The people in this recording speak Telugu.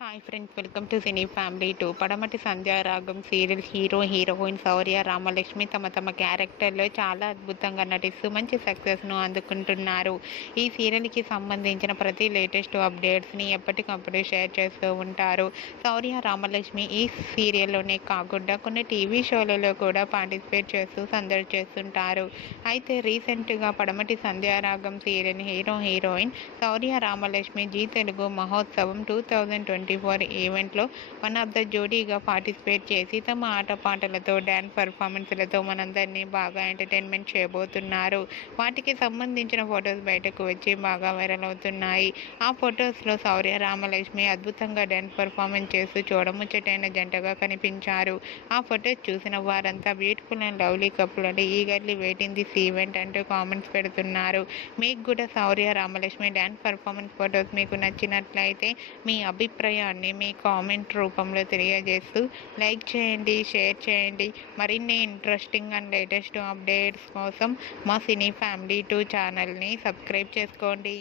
Hi friends, welcome to cine family two. పడమటి సంధ్యారాగం సీరియల్ హీరో హీరోయిన్ శౌర్య రామలక్ష్మి తమ క్యారెక్టర్లో చాలా అద్భుతంగా నటిస్తూ మంచి సక్సెస్ను అందుకుంటున్నారు. ఈ సీరియల్కి సంబంధించిన ప్రతి లేటెస్ట్ అప్డేట్స్ని ఎప్పటికప్పుడు షేర్ చేస్తూ ఉంటారు. శౌర్య రామలక్ష్మి ఈ సీరియల్లోనే కాకుండా కొన్ని టీవీ షోలలో కూడా పార్టిసిపేట్ చేస్తూ సందడి చేస్తుంటారు. అయితే రీసెంట్గా పడమటి సంధ్యారాగం సీరియల్ హీరో హీరోయిన్ శౌర్య రామలక్ష్మి జీ తెలుగు మహోత్సవం 2024 ఈవెంట్లో వన్ ఆఫ్ ద జోడీగా పార్టిసిపేట్ చేసి తమ ఆటపాటలతో డ్యాన్స్ పర్ఫార్మెన్స్లతో మనందరినీ బాగా ఎంటర్టైన్మెంట్ చేయబోతున్నారు. వాటికి సంబంధించిన ఫొటోస్ బయటకు వచ్చి బాగా వైరల్ అవుతున్నాయి. ఆ ఫొటోస్లో శౌర్య రామలక్ష్మి అద్భుతంగా డ్యాన్స్ పర్ఫార్మెన్స్ చేస్తూ చూడముచ్చటైన జంటగా కనిపించారు. ఆ ఫొటోస్ చూసిన వారంతా బ్యూటిఫుల్ అండ్ లవ్లీ కపుల్ అంటే ఈగర్లీ వెయిటింగ్ దిస్ ఈవెంట్ అంటూ కామెంట్స్ పెడుతున్నారు. మీకు కూడా శౌర్య రామలక్ష్మి డ్యాన్స్ పర్ఫార్మెన్స్ ఫొటోస్ మీకు నచ్చినట్లయితే మీ అభిప్రాయాన్ని మీ కామెంట్ రూపంలో తెలియజేస్తూ లైక్ చేయండి, షేర్ చేయండి. మరిన్ని ఇంట్రెస్టింగ్ అండ్ లేటెస్ట్ అప్డేట్స్ కోసం మా సినీ ఫ్యామిలీ 2 ఛానల్ని సబ్స్క్రైబ్ చేసుకోండి.